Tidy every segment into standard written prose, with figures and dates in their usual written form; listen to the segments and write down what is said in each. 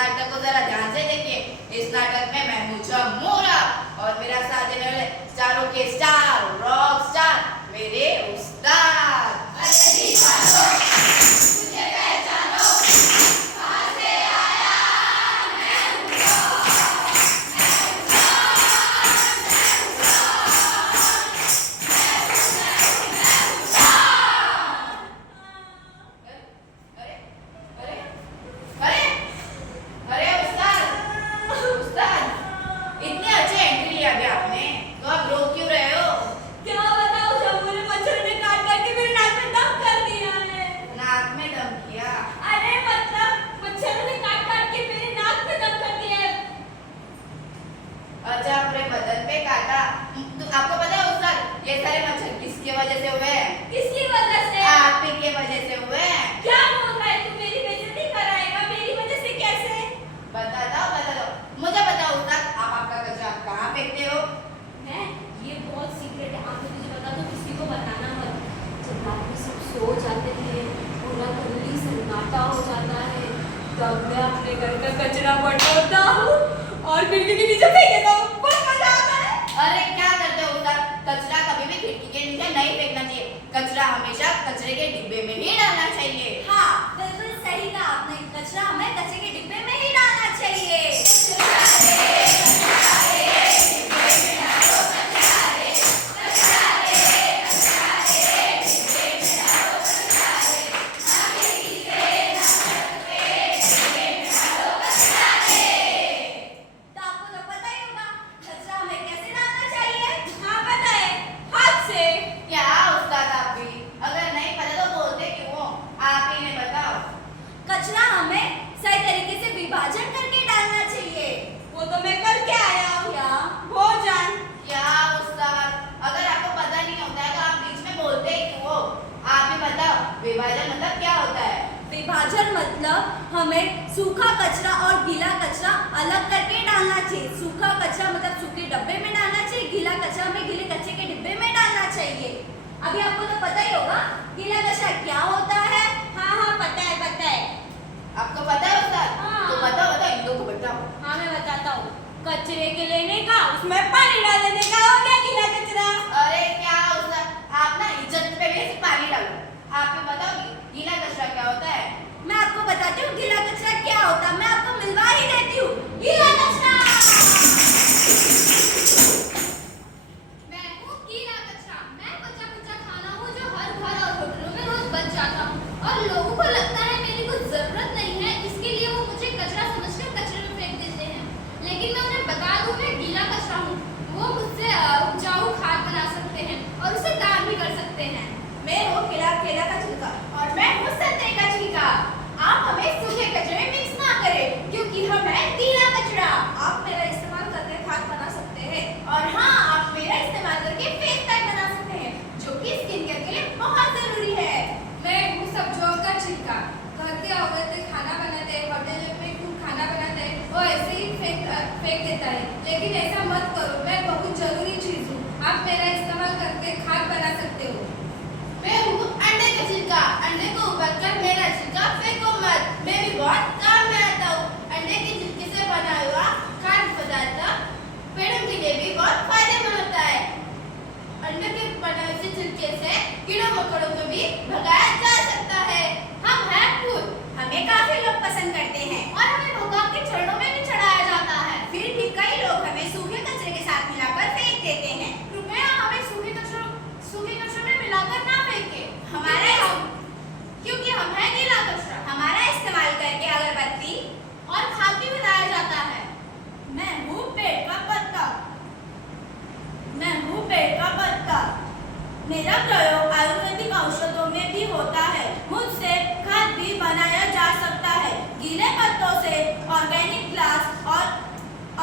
नाटक को जरा ध्यान से देखिए। इस नाटक में मैं हूँ जमूरा और मेरा साथ देने वाले स्टारों के स्टार, रॉक स्टार, मेरे उस्ताद। मुझे पहचानो, कहाँ से आया मैं अरे उस्ताद, उस्ताद, इतने अच्छे एंट्री लिया अभी आपने, तो आप रो क्यों रहे हो? क्या बताऊं, जमुरे मच्छर ने काट काट के मेरे नाक में दम कर दिया है। नाक में दम किया? अरे मतलब मच्छरों ने काट काट के मेरे नाक में दम कर दिया है। अच्छा, पूरे बदन पे काटा? तो आपको पता है उस्ताद, ये सारे मच्छर किसकी वजह से हुए हैं? किसकी वजह से? आप ही की वजह से हुए हैं। क्या बोल रहा है तू? मेरी बेइज्जती कराएगा? मेरी वजह से कैसे? बता दो, बता दो। मुझे बताओ उस्ताद, आप आपका कचरा कहाँ फेंकते हो? मैं ये बहुत सीक्रेट है, आप मुझे बता दो, किसी को बताना मत। जब रात में सब सो जाते हैं, पूरा गली सन्नाटा हो जाता है, तब मैं अपने घर का कचरा बटोरता हूँ और खिड़की के नीचे फेंक देता हूँ। बहुत मजा आता है। अरे क्या करते हो उस्ताद, कचरा कभी भी खिड़की के नीचे नहीं फेंकना चाहिए। कचरा हमेशा कचरे के डिब्बे में ही डालना चाहिए। हाँ, बिल्कुल सही कहा आपने। कचरा हमें कचरे के डिब्बे में ही डालना चाहिए। तो आपको तो पता ही होगा, कचरा हमें कैसे डालना चाहिए? हाँ पता है, हाथ से। क्या उस्ताद आप भी, अगर नहीं पता तो बोलते क्यों हो? आप ही ने बताओ। कचरा हमें सही तरीके से विभाजन करके डालना चाहिए। वो तो मैं करके आया हूँ। क्या? भोजन। क्या उस्ताद, अगर आपको पता नहीं होता है तो आप बीच में बोलते ही क्यों हो? आप ही बताओ, विभाजन मतलब क्या होता है? विभाजन मतलब हमें सूखा कचरा और गीला कचरा अलग करके डालना चाहिए। सूखा कचरा मतलब सूखे डब्बे में डालना चाहिए, गीला कचरा हमें गीले कचरे के डिब्बे में डालना चाहिए। अभी आपको तो पता ही होगा गीला कचरा क्या होता है। हाँ हाँ पता है, पता है। आपको पता है उस्ताद? हाँ। तो बताओ बताओ, इन लोगों को बताओ। हाँ मैं बताता हूँ। कचरे के लेने का, उसमें पानी डाल देने का हो गया गीला कचरा। अरे क्या उस्ताद, आप ना इज्जत पे भी ऐसे पानी डालो। आप ही बताओ गीला कचरा क्या होता है? मैं आपको बताती हूँ गीला कचरा क्या होता है। मैं आपको मिलवा ही देती हूँ। गीला कचरा। मैं हूँ गीला कचरा। मैं बचा कुचा खाना हूँ जो हर घर और होटलों में रोज बच जाता हूँ और लोगों को लगता है मेरी कुछ जरूरत नहीं है, इसके लिए वो मुझे कचरा समझकर कचरे में फेंक देते हैं। लेकिन मैं उन्हें बता दूँ मैं गीला कचरा हूँ। वो मुझसे उपजाऊ खाद बना सकते हैं और उसे दान भी कर सकते हैं। मैं हूँ केला का छिलका और मैं हूँ संतरे का छिलका। आप हमें सूखे कचरे में मिक्स ना करें क्योंकि हम हैं गीला कचरा। आप मेरा इस्तेमाल करके खाद बना सकते हैं। और हाँ, आप मेरा इस्तेमाल करके फेस पैक बना सकते हैं जो कि स्किन केयर के लिए बहुत जरूरी है। मैं हूँ सब्जियों का छिलका। घर के औरतें खाना बनाते हैं, होटल में कुक खाना बनाते हैं, वो ऐसे ही फेंक देता है, लेकिन ऐसा मत करो। मैं बहुत जरूरी चीज हूँ। आप मेरा इस्तेमाल करके खाद बना सकते हो। मैं हूँ अंडे का छिलका। अंडे को उबालकर मेरा छिलका फेंको मत, मैं भी बहुत काम में आता हूँ। अंडे के छिलके से बना हुआ खाद्य पदार्थ पेड़ों के लिए भी बहुत फायदेमंद होता है। अंडे के बने हुए छिलके से कीड़ों मकोड़ों को भी भगाया जा सकता है। हम हैं फूल, हमें काफी लोग पसंद करते हैं और हमें भगवान के चरणों में भी चढ़ाया जाता है। फिर भी कई लोग हमें सूखे कचरे के साथ मिलाकर फेंक देते हैं। कृपया हमें सूखे कचरे में मिलाकर ना फेंके, क्योंकि हम हैं गीला कचरा। हमारा इस्तेमाल करके अगरबत्ती और खाद भी बनाया जाता है। मैं हूँ पेड़ का पत्ता। मैं हूँ पेड़ का पत्ता। मेरा प्रयोग आयुर्वेदिक औषधों में भी होता है। मुझसे खाद भी बनाया जा सकता है। गीले पत्तों से ऑर्गेनिक ग्लास और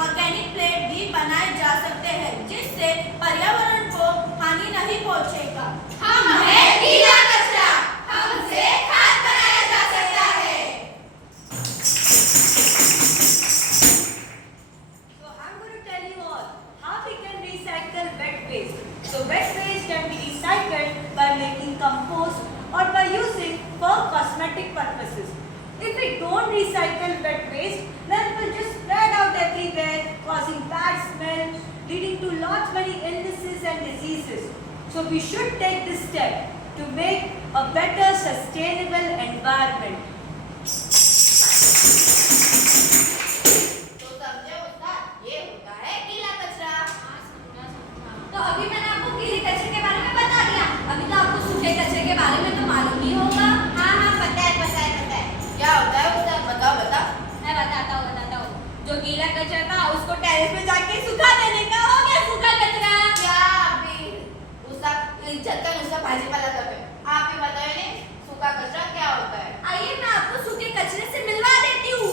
ऑर्गेनिक प्लेट भी बनाए जा सकते हैं, जिससे पर्यावरण को हानि नहीं पहुंचेगा। हम हैं गीला कचरा, हमसे खाद बनाया जा सकता है। So I'm going to tell you all how we can recycle wet waste. So wet waste can be recycled by making compost or by using for cosmetic purposes. If we don't recycle wet waste, then diseases. So we should take this step to make a better sustainable environment. तो समझे उस्ताद, ये होता है गीला कचरा। तो अभी मैंने आपको गीले कचरे के बारे में बता दिया, अभी तो आपको सूखे कचरे के बारे में तो मालूम ही होगा। हाँ हाँ, पता है पता है पता है। क्या होता है उस्ताद, बताओ बताओ। मैं बताता हूँ। जो गीला कचरा था उसको टेरेस पे जाके सुखा देने का हो गया सूखा कचरा। क्या अभी उस्ताद इज्जत का नुस्खा भाजीपाला करते हैं। आप ही बताइए नहीं, सूखा कचरा क्या होता है? आइए मैं आपको सूखे कचरे से मिलवा देती हूँ।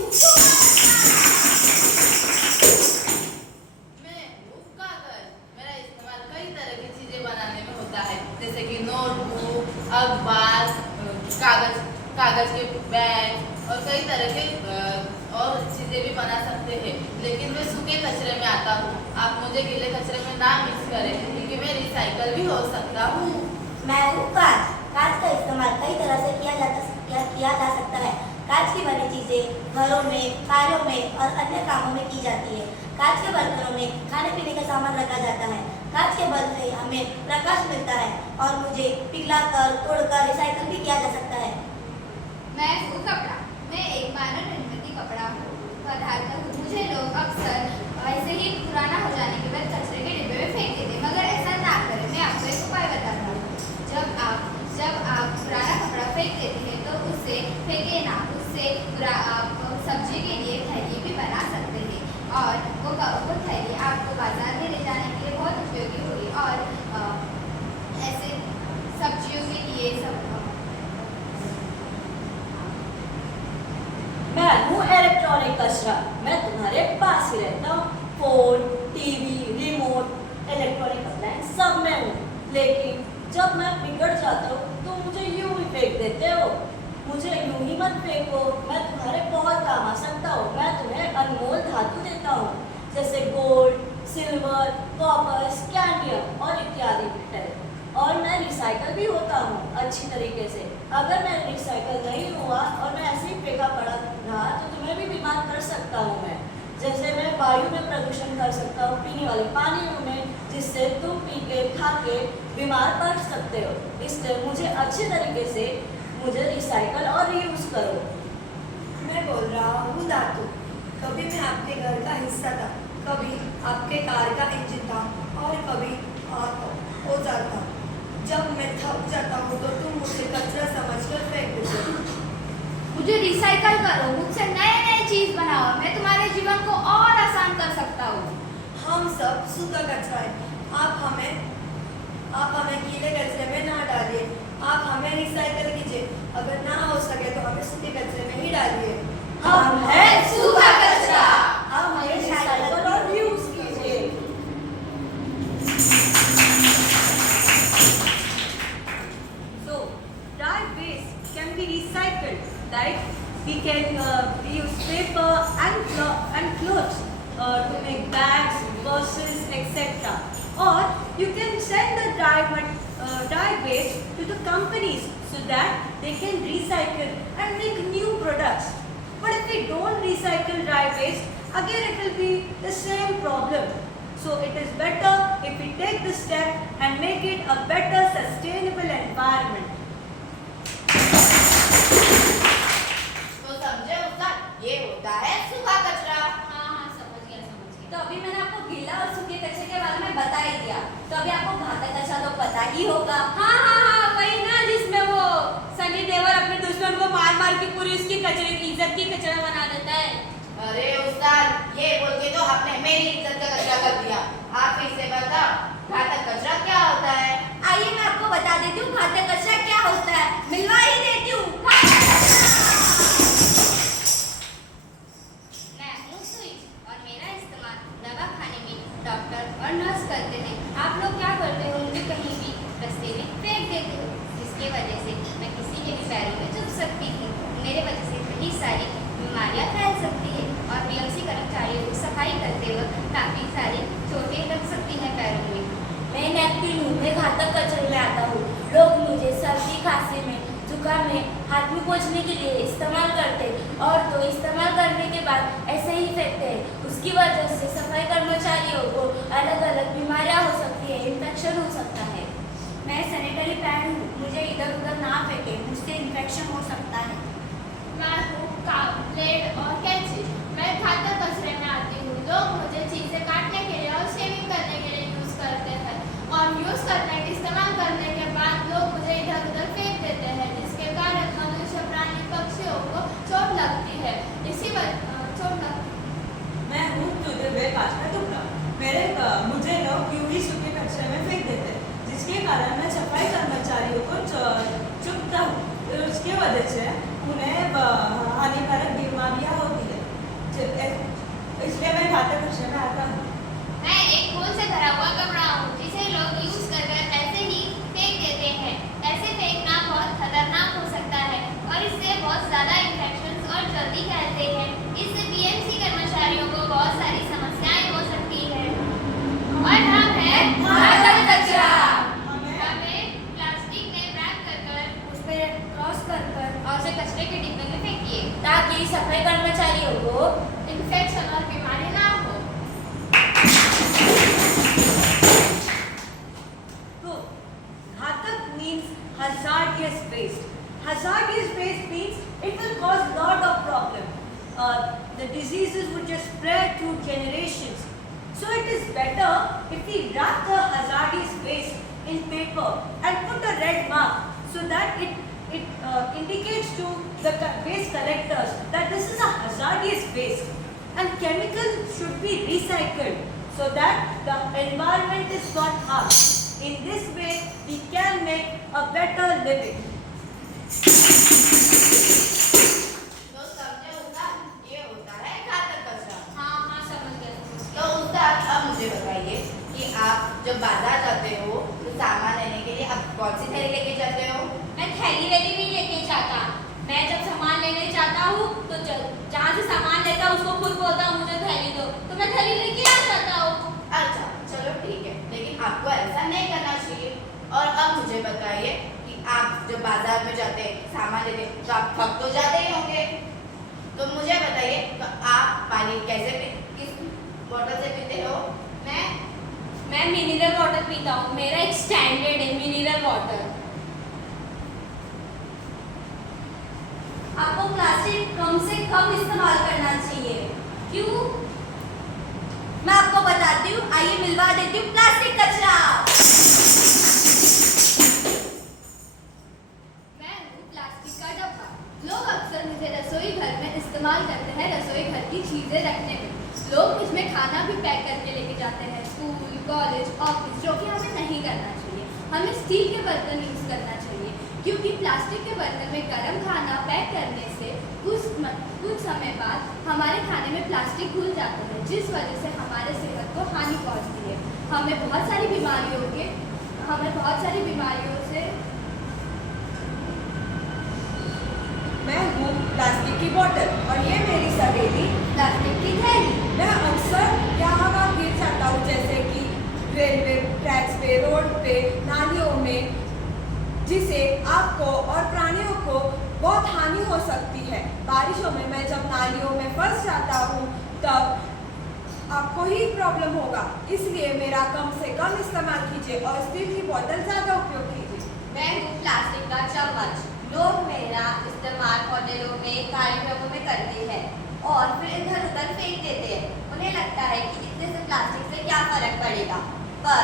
कागज मेरा इस्तेमाल कई तरह की चीजें बनाने में होता है, जैसे कि नोटबुक, अखबार, कागज के बैग और कई तरह के और चीजें भी बना सकते हैं। लेकिन मैं सूखे कचरे में आता हूँ। आप मुझे गीले कचरे में ना मिक्स करें, क्योंकि मैं रिसाइकल भी हो सकता हूँ। मैं हूँ कांच। कांच का इस्तेमाल कई तरह से किया जा सकता है। कांच की बनी चीजें घरों में, कार्यों में और अन्य कामों में की जाती है। कांच के बर्तनों में खाने पीने का सामान रखा जाता है। कांच के बल्ब से हमें प्रकाश मिलता है और मुझे पिघलाकर, तोड़कर रिसाइकल भी किया जा सकता है। मैं हूँ कपड़ा। मैं एक मानव निर्मित कपड़ा पदार्थ हूँ। मुझे लोग अक्सर ऐसे ही पुराना हो जाने के बाद कचरे के डिब्बे में फेंक देते, मगर ऐसा ना करें। मैं आपको एक उपाय बताता हूँ। जब आप पुराना कपड़ा फेंक देते हैं तो उससे फेंके ना, उससे आप सब्जी के लिए थैली भी बना सकते हैं और वो थैली आपको बाजार में ले जाने के लिए बहुत उपयोगी होगी और ऐसे सब्जियों के लिए सब। मैं हूँ इलेक्ट्रॉनिक कचरा। मैं तुम्हारे पास ही रहता हूँ। Phone, TV, remote, electronic appliance सब में हूँ। लेकिन जब मैं बिगड़ जाता हूँ तो मुझे यूं ही फेंक देते हो। मुझे यूं ही मत फेंको, मैं तुम्हारे बहुत काम आ सकता हूँ। मैं तुम्हें अनमोल धातु देता हूँ, जैसे गोल्ड, सिल्वर, कॉपर, स्कैंडियम और इत्यादि मेटल। और मैं रिसाइकल भी होता हूँ अच्छी तरीके से। अगर मैं रिसाइकल नहीं हुआ और मैं ऐसे ही फेंका पड़ा रहा तो तुम्हें भी बीमार कर सकता हूँ मैं। जैसे मैं वायु में प्रदूषण कर सकता हूँ, पीने वाले पानी में, जिससे तुम पी के खा के बीमार पड़ सकते हो। इसलिए मुझे अच्छे तरीके से रिसाइकल और रीयूज करो। मैं बोल रहा हूँ धातु। कभी मैं आपके घर का हिस्सा था, कभी आपके कार का इंजन था और कभी हो जाता। जब मैं थक जाता हूँ तो तुम मुझे कचरा समझकर फेंक देते हो। मुझे रिसाइकल करो, मुझसे नए नए चीज बनाओ, मैं तुम्हारे जीवन को और आसान कर सकता हूँ। हम सब सूखा कचरा है। आप हमें गीले कचरे में ना डालिए, आप हमें रिसाइकल कीजिए। अगर ना हो सके तो हमें सूखे कचरे में ही डालिए। हम हैं सूखा कचरा। हम रिसाइकल और रीयूज कीजिए। So, dye waste can be recycled. Like we can reuse paper and clothes to make bags, purses, etc. Or you can send the dye waste to the companies so that they can recycle and make new products. But if we don't recycle dye waste, again it will be the same problem. So it is better if we take this step and make it a better sustainable environment. तो समझे उस्ताद, ये होता है सूखा कचरा। हाँ समझ गया। तो अभी मैंने आपको गीला और सूखे कचरे के बारे में बता ही दिया, तो अभी आपको घातक कचरा तो पता ही होगा। हाँ वही ना जिसमें वो सनी देओल अपने दुश्मन को मार मार के पूरी उसकी कचरे की इज्जत की कचरा बना देता है। अरे उस्ताद, ये बोल के तो आपने मेरी इज्जत का कचरा कर दिया। आप इससे बताओ, घातक कचरा क्या होता है? आइए मैं आपको बता देती हूँ घातक कचरा क्या होता है, मिलवा ही देती हूँ। मैं हूँ सुई और मेरा इस्तेमाल दवा खाने में डॉक्टर और नर्स करते हैं। आप लोग क्या करते हो, मुझे कहीं भी रास्ते में फेंक देते हो, जिसकी वजह से मैं किसी के भी पैरों में चुभ सकती हूँ। मेरे वजह से कई सारी बीमारियाँ फैल सकती है और बीएमसी कर्मचारियों को सफाई करते वक्त काफ़ी सारी चोटें लग सकती हैं पैरों में। मैं नैपकिन हूँ, मैं घातक कचरे में आता हूँ। लोग मुझे सर्दी, खांसी में, जुकाम में हाथ में पोंछने के लिए इस्तेमाल करते और तो इस्तेमाल करने के बाद ऐसे ही फेंकते हैं। उसकी वजह से सफाई कर्मचारियों को अलग अलग बीमारियाँ हो सकती है, इन्फेक्शन हो सकता है। मैं सैनिटरी पैड हूँ, मुझे इधर उधर ना फेंके, मुझसे इन्फेक्शन हो सकता है। मैं हूँ ब्लेड और कैंची। मैं घातक कचरे में आती हूँ। लोग मुझे चीजें काटने के लिए और शेविंग करने के लिए यूज करते हैं, और इस्तेमाल करने के बाद लोग मुझे इधर उधर फेंक देते हैं, जिसके कारण मनुष्य, प्राणी, पक्षियों को चोट लगती है। मैं हूँ टूटे हुए कांच का टुकड़ा। मुझे लोग यूं ही सूखे कचरे में फेंक देते हैं, जिसके कारण मैं सफाई कर्मचारियों को चुभता हूँ। तो उसकी वजह से उन्हें हानिकारक बीमारियाँ होती है, इसलिए मैं घातक कचरे में आता हूँ। मैं एक खून से भरा हुआ कपड़ा हूँ, जिसे लोग यूज कर ऐसे ही फेंक देते हैं। ऐसे फेंकना बहुत खतरनाक हो सकता है, और इससे बहुत ज्यादा इन्फेक्शन और जल्दी फैलते हैं। इससे बीएमसी कर्मचारियों को बहुत सारी समस्याएं हो सकती है। और हम हैं घातक कचरा। हमें प्लास्टिक में रैप कर उस पर क्रॉस कर और उसे कचरे के डिब्बे में फेंकिए, ताकि सफाई कर्मचारियों को इन्फेक्शन और बीमारी ना हो। तो घातक means hazardous waste. Hazardous waste means it will cause lot of problem. The diseases would just spread through generations. So it is better if we wrap the hazardous waste in paper and put a red mark so that it indicates to the waste collectors that this is a hazardous waste, and chemicals should be recycled so that the environment is not harmed. In this way, we can make a better living. तो समझे उस्ताद, ये होता है घातक कचरा। हाँ समझ गए। तो उस्ताद अब मुझे बताइए कि आप जब बाजार जाते हो तो सामान लेने के लिए आप कौन सी थैली लेके जाते हो? मैं थैली वैली नहीं लेके जाता। मैं जब सामान लेने जाता हूँ तो जहाँ से सामान लेता हूँ उसको खुद बोलता हूँ मुझे थैली दो, तो मैं थैली लेके आ जाता हूँ। अच्छा चलो ठीक है, लेकिन आपको ऐसा नहीं करना चाहिए। और अब मुझे बताइए कि आप जब बाजार में जाते सामान लेते तो आप थक तो जाते ही होंगे, तो मुझे बताइए तो आप पानी किस बोतल से पीते हो? मैं मिनरल वाटर पीता हूँ। मेरा एक स्टैंडर्ड है मिनरल वाटर। आपको प्लास्टिक कम से कम इस्तेमाल करना चाहिए। क्यों? मैं आपको बताती हूँ, आइए मिलवा देती हूँ प्लास्टिक कचरा। मैं हूँ प्लास्टिक का डब्बा। लोग अक्सर मुझे रसोई घर में इस्तेमाल करते हैं, रसोई घर की चीजें रखने में। लोग इसमें खाना भी पैक करके लेके जाते हैं, स्कूल, कॉलेज, ऑफिस, जो कि हमें नहीं करना चाहिए। हमें स्टील के बर्तन यूज करना चाहिए, क्योंकि प्लास्टिक के बर्तन में गर्म खाना पैक करने से कुछ समय बाद हमारे खाने में प्लास्टिक घुल जाता है, जिस वजह से हमारे सेहत को हानि पहुंचती है। हमें बहुत सारी बीमारियों से मैं हूँ प्लास्टिक की बोतल और ये मेरी सवेली प्लास्टिक की थैली। मैं अक्सर यहाँ वहाँ गिर जाता हूँ, जैसे कि रेलवे ट्रैक्स पे, रोड पे, नालियों में, जिसे आपको और प्राणियों को बहुत हानि हो सकती है। बारिशों में मैं जब नालियों में फंस जाता हूँ तब आपको ही प्रॉब्लम होगा, इसलिए मेरा कम से कम इस्तेमाल कीजिए और स्टील की बोतल ज़्यादा उपयोग कीजिए। मैं हूँ प्लास्टिक का चम्मच। लोग मेरा इस्तेमाल होटलों में, कार्यक्रमों में करते हैं और फिर इधर उधर फेंक देते हैं। उन्हें लगता है कि इतने से प्लास्टिक से क्या फर्क पड़ेगा, पर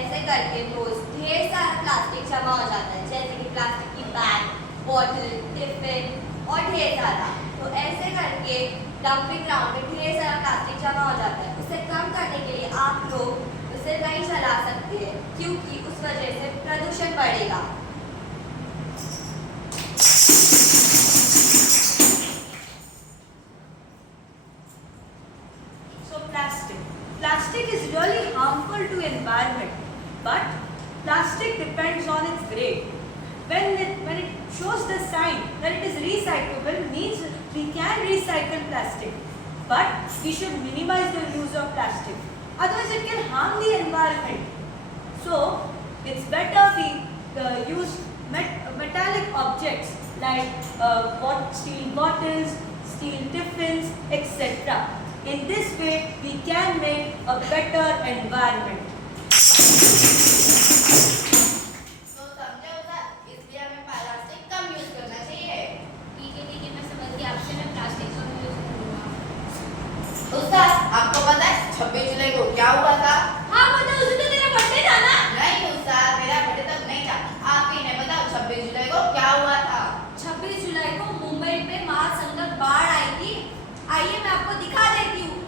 ऐसे करके रोज ढेर सारा प्लास्टिक जमा हो जाता है, जैसे कि प्लास्टिक की बैग, बॉटल, टिफिन और ढेर सारा। तो ऐसे करके डंपिंग ग्राउंड में ढेर सारा प्लास्टिक जमा हो जाता है। उसे कम करने के लिए आप लोग उसे नहीं जला सकते हैं, क्योंकि उस वजह से प्रदूषण बढ़ेगा। So plastic is really harmful to environment, but plastic depends on its grade. When it shows the sign that it is recyclable, means we can recycle plastic, but we should minimize the use of plastic. Otherwise, it can harm the environment. So it's better we use metallic objects like steel bottles, steel tiffins, etc. In this way, we can make a better environment. उस्ताद, आपको पता है 26 जुलाई को क्या हुआ था? हाँ पता, उस दिन तो तेरा बर्थडे था ना। नहीं उस्ताद, मेरा बर्थडे तक नहीं था। आप इन्हें बताओ 26 जुलाई को क्या हुआ था? 26 जुलाई को मुंबई में महासंकट बाढ़ आई थी। आइए मैं आपको दिखा देती हूँ।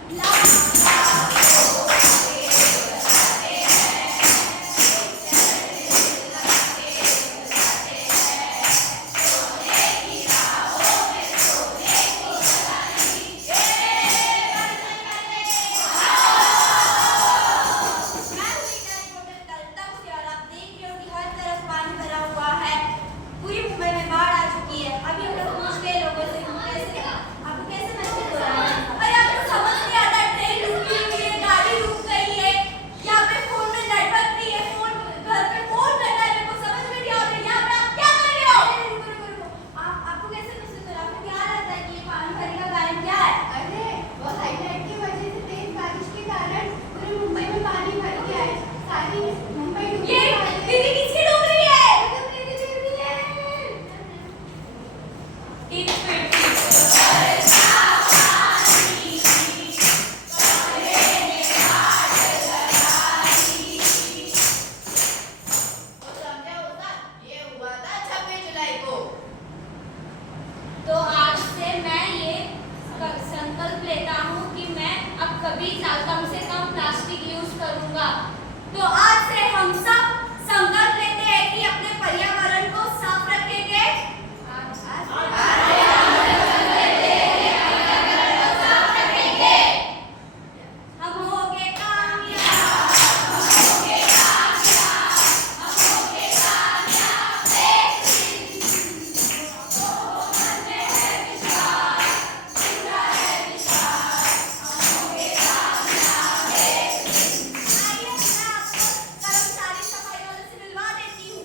तो आज से मैं ये संकल्प लेता हूँ कि मैं अब कभी कम से कम प्लास्टिक यूज करूँगा। तो आज से हम सब संकल्प लेते हैं कि अपने पर्यावरण को साफ रखेंगे। हम होंगे कामयाब। कर्मचारी सफाई वाले से मिलवा देती हूँ।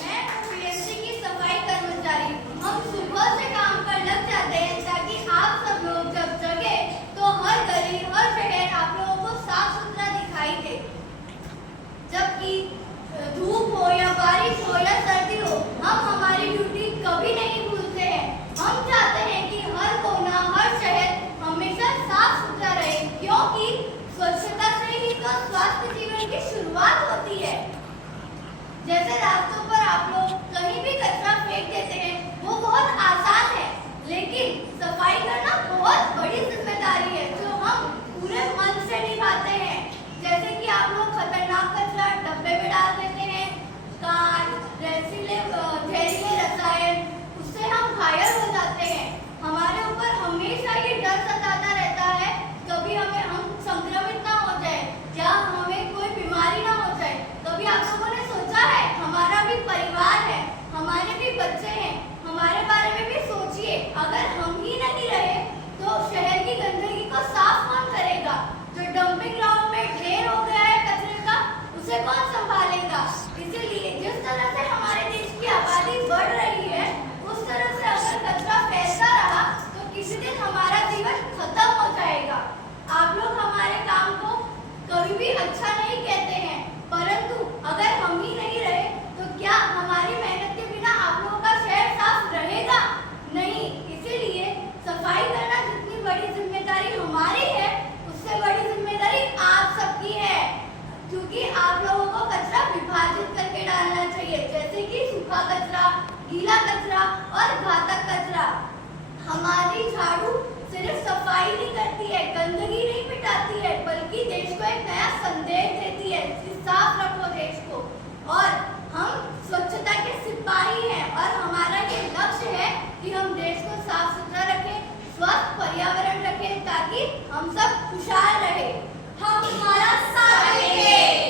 मैं पीएमसी की सफाई कर्मचारी। हम सुबह से काम पर लग जाते हैं ताकि आप सब लोग जब जगे तो हर गली हर शहर आप लोगों को साफ सुथरा दिखाई दे। जबकि धूप हो या बारिश हो या सर्दी हो, हम हमारी ड्यूटी कभी नहीं भूलते हैं। हम चाहते हैं कि हर कोना हर शहर हमेशा साफ सुथरा रहे, क्योंकि स्वच्छता से ही तो स्वस्थ जीवन की शुरुआत होती है। जैसे रास्तों पर आप लोग कहीं भी कचरा फेंक देते हैं, वो बहुत आसान है, लेकिन सफाई करना बहुत बड़ी जिम्मेदारी है जो हम पूरे मन से निभाते हैं। जैसे कि आप लोग खतरनाक कचरा डब्बे में डाल देते हैं, कांच, जहरीले रसायन, उससे हम घायल हो जाते हैं। हमारे ऊपर हमेशा ये डर सताता रहता है कभी हम संक्रमित ना हो जाए या हमें कोई बीमारी ना हो जाए। कभी आप लोगों ने सोचा है हमारा भी परिवार है, हमारे भी बच्चे हैं, हमारे बारे में भी सोचिए। अगर हम ही नहीं रहे तो शहर की गंदगी को साफ कौन करेगा? जो डंपिंग ग्राउंड में ढेर हो गया है कचरे का, उसे कौन संभालेगा? इसीलिए जिस तरह से हमारे देश की आबादी बढ़ रही है, उस तरह से अगर कचरा फैलता रहा तो किसी दिन हमारा जीवन खत्म हो जाएगा। आप लोग हमारे काम को कभी भी अच्छा नहीं कहते हैं, परंतु अगर हम ही नहीं रहे तो क्या हमारी मेहनत के बिना आप लोगों का शहर साफ रहेगा? नहीं। इसीलिए सफाई करना जितनी बड़ी जिम्मेदारी हमारी है, उससे बड़ी जिम्मेदारी आप सबकी है, क्योंकि आप लोगों को कचरा विभाजित करके डालना चाहिए, जैसे कि सूखा कचरा, गीला कचरा और घातक कचरा। हमारी झाड़ू सिर्फ सफाई नहीं करती है, गंदगी नहीं मिटाती है, बल्कि देश को एक नया संदेश देती है कि साफ रखो देश को। और हम स्वच्छता के सिपाही हैं और हमारा ये लक्ष्य है कि हम देश को साफ सुथरा रखें, स्वस्थ पर्यावरण रखें, ताकि हम सब खुशहाल रहे। हम तुम्हारा साथ देंगे।